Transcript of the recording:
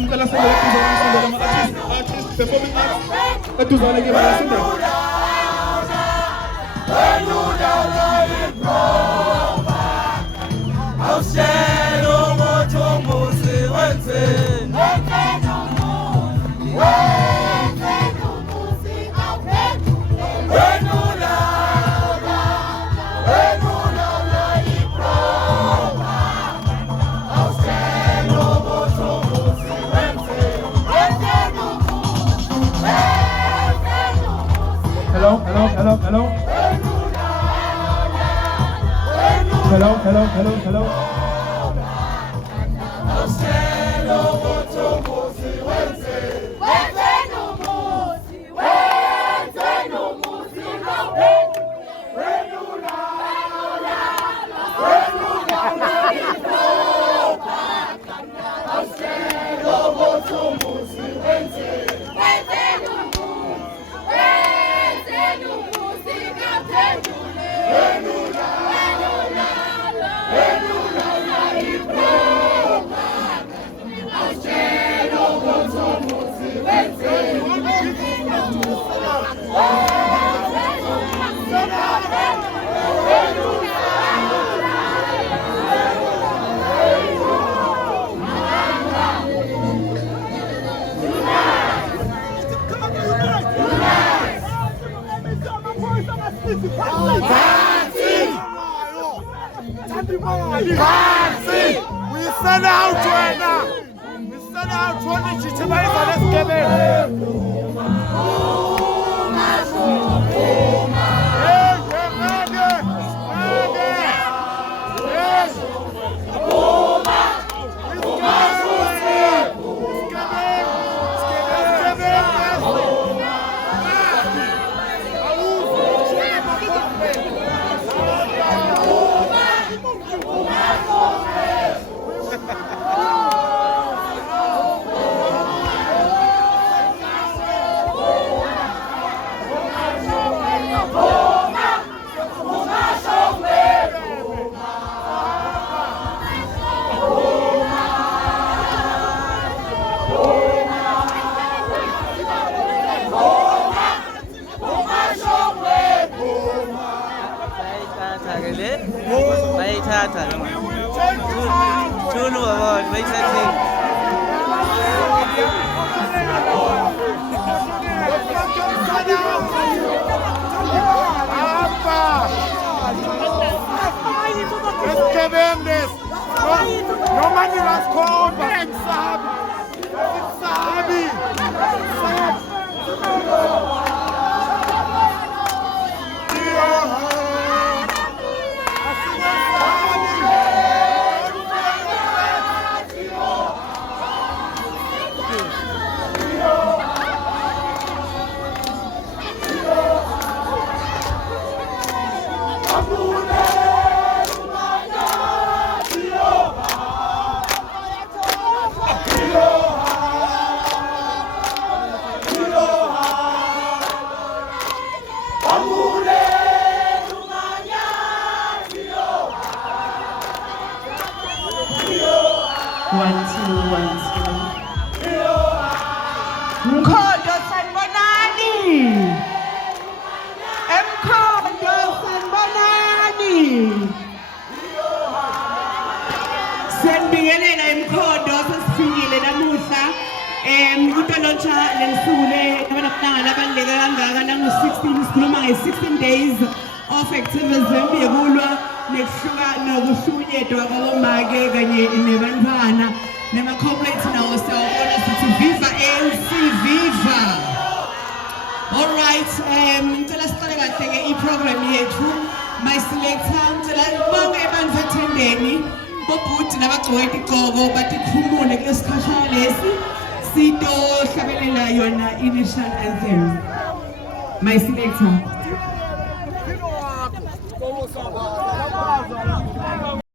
ngicela sendele artist performing arts eduzane ke bala sendele awushelo mothombozi wenzeni Hello. We send out to Mkhondo sanibonani. Emkhondo sanibonani. Siyabingelela emkhondo sesifikile namuhla. Utolontsha lensuku nabanabanga labaleka kangaka nangu 16 sikhuluma nge 16 days of activism yekulwa nekuhluka nokuhlunyedwa kwabomake kanye nebantwana nama-corporates nawo siyawabona sithi viva ANC viva. All right, ngicela siqale kahle-ke i-program yethu my selector ngicela bonke abantu ethendeni bobhuti nabagcoke igqoko batikhumule kulesikhashana lesi sitohlabelela yona i-national anthem. My selector.